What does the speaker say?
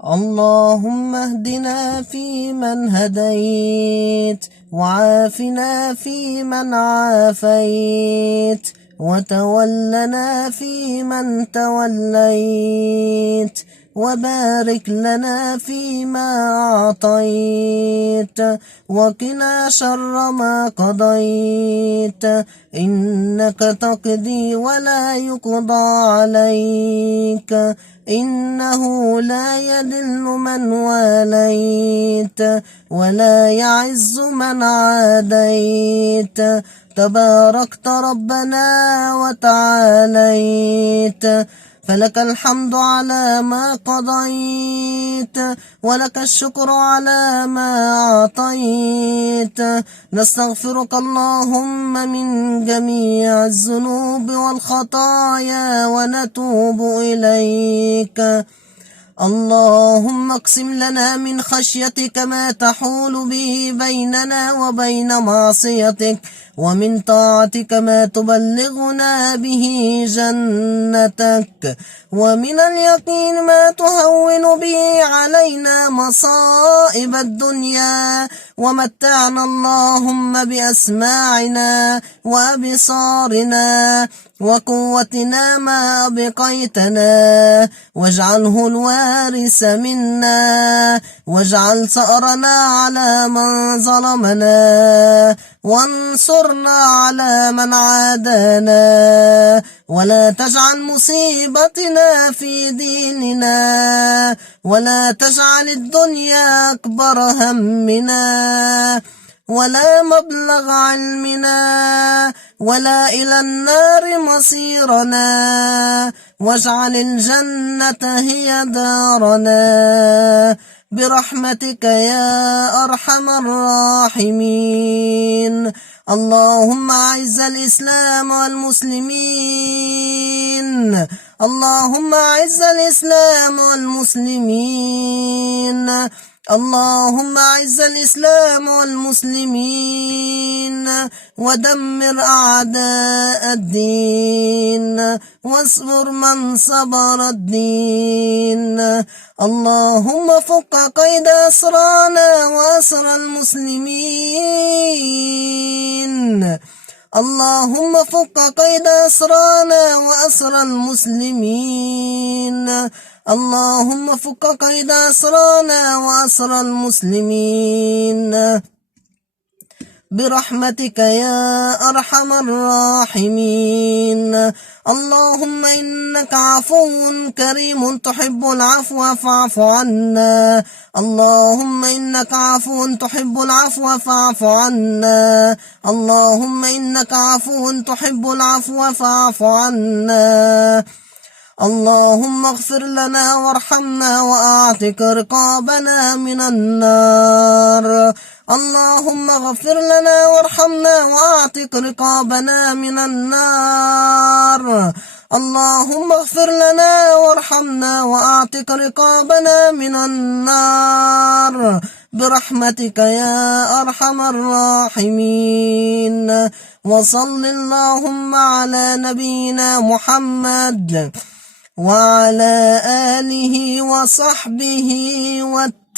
اللهم اهدنا فيمن هديت، وعافنا فيمن عافيت، وتولنا فيمن توليت، وبارك لنا فيما أعطيت، وقنا شر ما قضيت، إنك تقضي ولا يقضى عليك، إنه لا يذل من واليت ولا يعز من عاديت، تباركت ربنا وتعاليت، فلك الحمد على ما قضيت، ولك الشكر على ما أعطيت، نستغفرك اللهم من جميع الذنوب والخطايا ونتوب إليك. اللهم اقسم لنا من خشيتك ما تحول به بيننا وبين معصيتك، ومن طاعتك ما تبلغنا به جنتك، ومن اليقين ما تهون به علينا مصائب الدنيا، ومتعنا اللهم بأسماعنا وأبصارنا وقوتنا ما أبقيتنا، واجعله الوارث منا، واجعل ثأرنا على من ظلمنا، وانصرنا على من عادانا، ولا تجعل مصيبتنا في ديننا، ولا تجعل الدنيا أكبر همنا، ولا مبلغ علمنا، ولا إلى النار مصيرنا، واجعل الجنة هي دارنا، برحمتك يا أرحم الراحمين. اللهم أعز الإسلام والمسلمين، اللهم أعز الإسلام والمسلمين، اللهم أعز الإسلام والمسلمين، ودمر أعداء الدين، واصبر من صبر الدين. اللهم فك قيد أسرانا وأسر المسلمين، اللهم فك قيد أسرانا وأسر المسلمين، اللهم فك قيد أسرانا وأسر المسلمين، برحمتك يا أرحم الراحمين. اللهم إنك عفو كريم تحب العفو فاعف عنا، اللهم إنك عفو تحب العفو فاعف عنا، اللهم إنك عفو تحب العفو فاعف عنا. اللهم اغفر لنا وارحمنا وأعتق رقابنا من النار، اللهم اغفر لنا وارحمنا وأعتق رقابنا من النار، اللهم اغفر لنا وارحمنا وأعتق رقابنا من النار، برحمتك يا أرحم الراحمين. وصل اللهم على نبينا محمد وعلى آله وصحبه والتابعين.